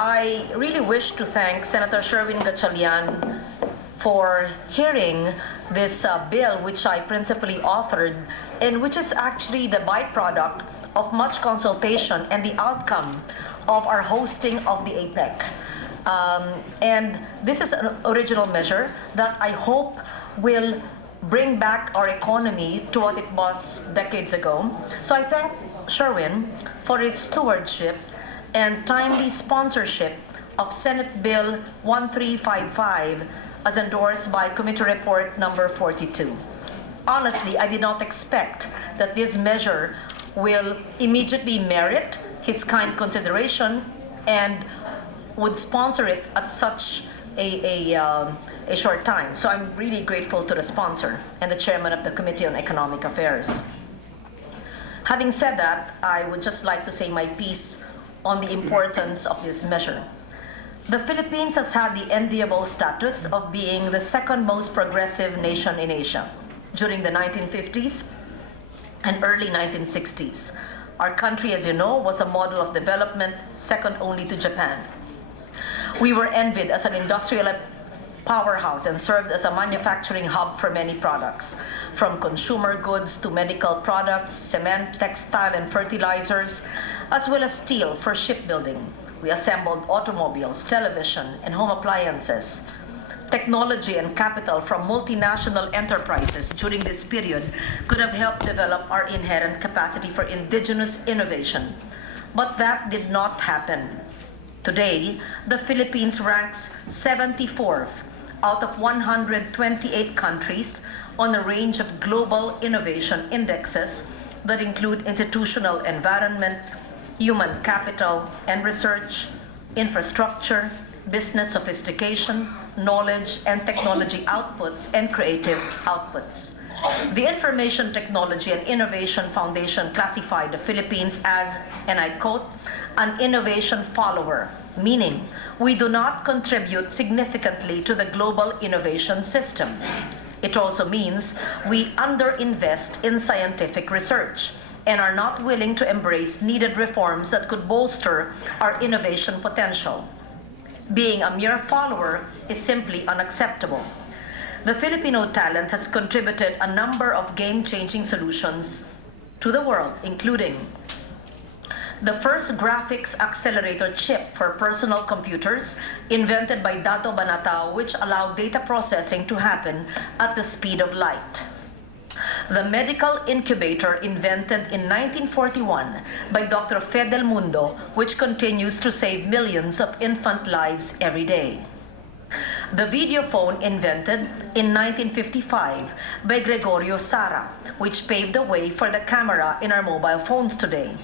I really wish to thank Senator Sherwin Gatchalian for hearing this bill, which I principally authored, and which is actually the byproduct of much consultation and the outcome of our hosting of the APEC. And this is an original measure that I hope will bring back our economy to what it was decades ago. So I thank Sherwin for his stewardship and timely sponsorship of Senate Bill 1355 as endorsed by Committee Report number 42. Honestly, I did not expect that this measure will immediately merit his kind consideration and would sponsor it at such a short time. So I'm really grateful to the sponsor and the chairman of the Committee on Economic Affairs. Having said that, I would just like to say my piece on the importance of this measure. The Philippines has had the enviable status of being the second most progressive nation in Asia during the 1950s and early 1960s. Our country, as you know, was a model of development, second only to Japan. We were envied as an industrial powerhouse and served as a manufacturing hub for many products, from consumer goods to medical products, cement, textile, and fertilizers, as well as steel for shipbuilding. We assembled automobiles, television, and home appliances. Technology and capital from multinational enterprises during this period could have helped develop our inherent capacity for indigenous innovation. But that did not happen. Today, the Philippines ranks 74th out of 128 countries on a range of global innovation indexes that include institutional environment, human capital and research, infrastructure, business sophistication, knowledge and technology outputs, and creative outputs. The Information Technology and Innovation Foundation classified the Philippines as, and I quote, an innovation follower, meaning we do not contribute significantly to the global innovation system. It also means we underinvest in scientific research and are not willing to embrace needed reforms that could bolster our innovation potential. Being a mere follower is simply unacceptable. The Filipino talent has contributed a number of game-changing solutions to the world, including the first graphics accelerator chip for personal computers invented by Dato Banatao, which allowed data processing to happen at the speed of light. The medical incubator invented in 1941 by Dr. Fidel Mundo, which continues to save millions of infant lives every day. The video phone invented in 1955 by Gregorio Sara, which paved the way for the camera in our mobile phones today.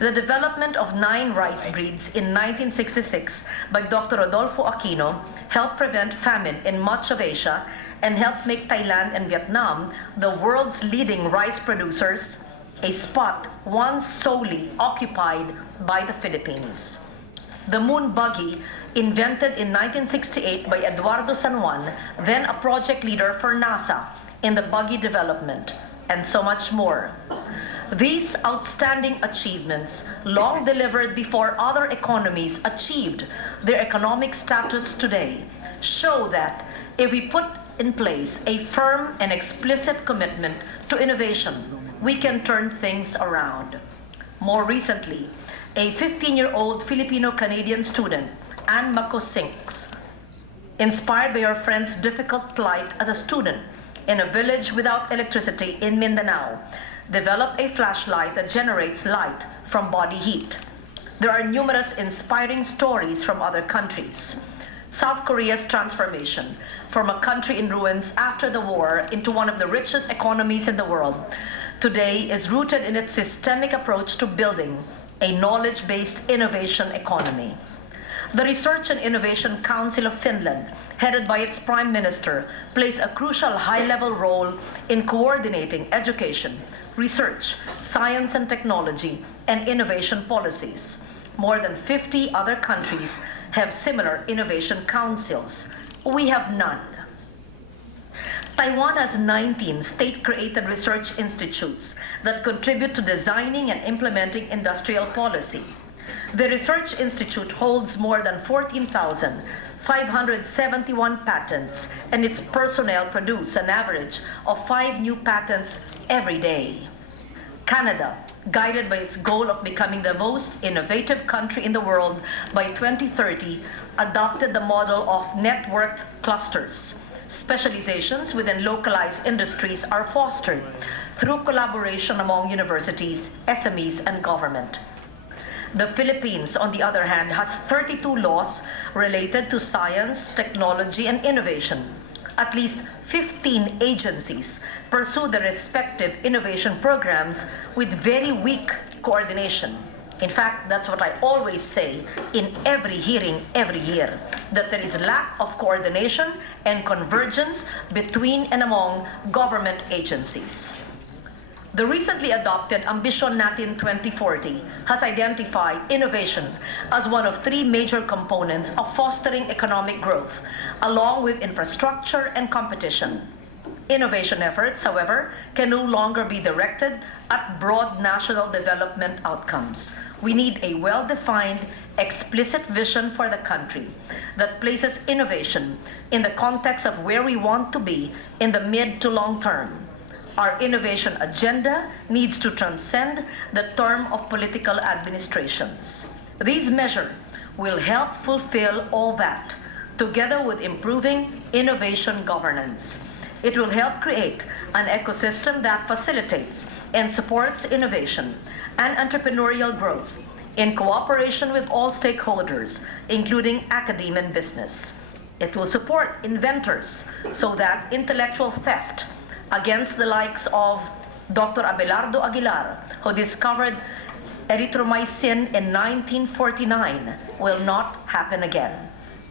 The development of 9 rice breeds in 1966 by Dr. Rodolfo Aquino helped prevent famine in much of Asia and helped make Thailand and Vietnam the world's leading rice producers, a spot once solely occupied by the Philippines. The moon buggy, invented in 1968 by Eduardo San Juan, then a project leader for NASA in the buggy development, and so much more. These outstanding achievements, long delivered before other economies achieved their economic status today, show that if we put in place a firm and explicit commitment to innovation, we can turn things around. More recently, a 15-year-old Filipino-Canadian student, Anne Macosinks, inspired by her friend's difficult plight as a student in a village without electricity in Mindanao, developed a flashlight that generates light from body heat. There are numerous inspiring stories from other countries. South Korea's transformation from a country in ruins after the war into one of the richest economies in the world today is rooted in its systemic approach to building a knowledge-based innovation economy. The Research and Innovation Council of Finland, headed by its Prime Minister, plays a crucial high-level role in coordinating education, research, science and technology, and innovation policies. More than 50 other countries have similar innovation councils. We have none. Taiwan has 19 state-created research institutes that contribute to designing and implementing industrial policy. The Research Institute holds more than 14,571 patents, and its personnel produce an average of 5 new patents every day. Canada, guided by its goal of becoming the most innovative country in the world by 2030, adopted the model of networked clusters. Specializations within localized industries are fostered through collaboration among universities, SMEs, and government. The Philippines, on the other hand, has 32 laws related to science, technology, and innovation. At least 15 agencies pursue their respective innovation programs with very weak coordination. In fact, that's what I always say in every hearing every year, that there is lack of coordination and convergence between and among government agencies. The recently adopted Ambisyon Natin 2040 has identified innovation as one of 3 major components of fostering economic growth, along with infrastructure and competition. Innovation efforts, however, can no longer be directed at broad national development outcomes. We need a well-defined, explicit vision for the country that places innovation in the context of where we want to be in the mid to long term. Our innovation agenda needs to transcend the term of political administrations. These measures will help fulfill all that, together with improving innovation governance. It will help create an ecosystem that facilitates and supports innovation and entrepreneurial growth in cooperation with all stakeholders, including academia and business. It will support inventors so that intellectual theft against the likes of Dr. Abelardo Aguilar, who discovered erythromycin in 1949, will not happen again.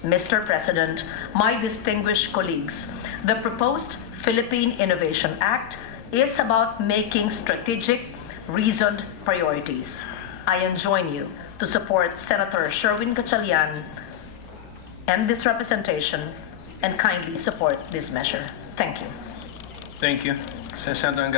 Mr. President, my distinguished colleagues, the proposed Philippine Innovation Act is about making strategic, reasoned priorities. I enjoin you to support Senator Sherwin Gatchalian and this representation and kindly support this measure. Thank you. Thank you. Senator